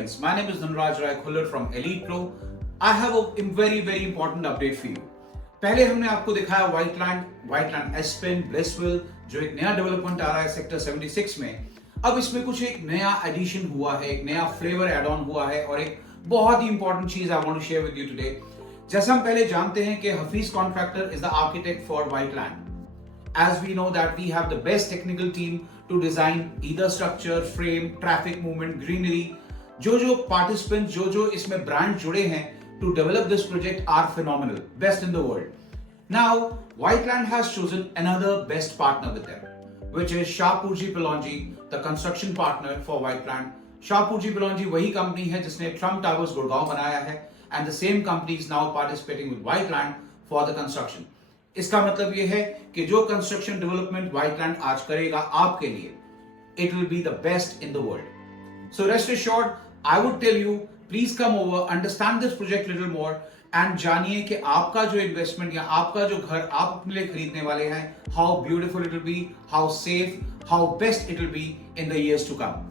friends, my name is Dhanraj Rai Khullar from Elite Pro. I have a very important update for you. पहले हमने आपको दिखाया व्हाइटलैंड एस्पेन, ब्लिसविल, जो एक नया डेवलपमेंट आ रहा है सेक्टर 76 में. अब इसमें कुछ एक नया एडिशन हुआ है, एक नया फ्लेवर एड ऑन हुआ है और एक बहुत ही इंपॉर्टेंट चीज I want to share with you today. जैसा हम पहले जानते हैं कि Hafeez Contractor is the architect for Whiteland. As we know that we have the best technical team to design either structure, frame, traffic movement, greenery. जो participants, जो इसमें brand जुड़े हैं to develop this project are phenomenal, best in the world. Now, Whiteland has chosen another best partner with them, which is Shapoorji Pallonji, the construction partner for Whiteland. Shapoorji Pallonji वही company है जिसने Trump Towers Gurgaon बनाया है, and the same company is now participating with Whiteland for the construction. इसका मतलब ये है कि जो कंस्ट्रक्शन डेवलपमेंट व्हाइटलैंड आज करेगा आपके लिए, it will be the best in the world. So rest assured, I would tell you, please come over, understand this project little more and जानिए कि आपका जो इन्वेस्टमेंट या आपका जो घर आप अपने लिए खरीदने वाले हैं, how beautiful it will be, how safe, how best it will be in the years to come.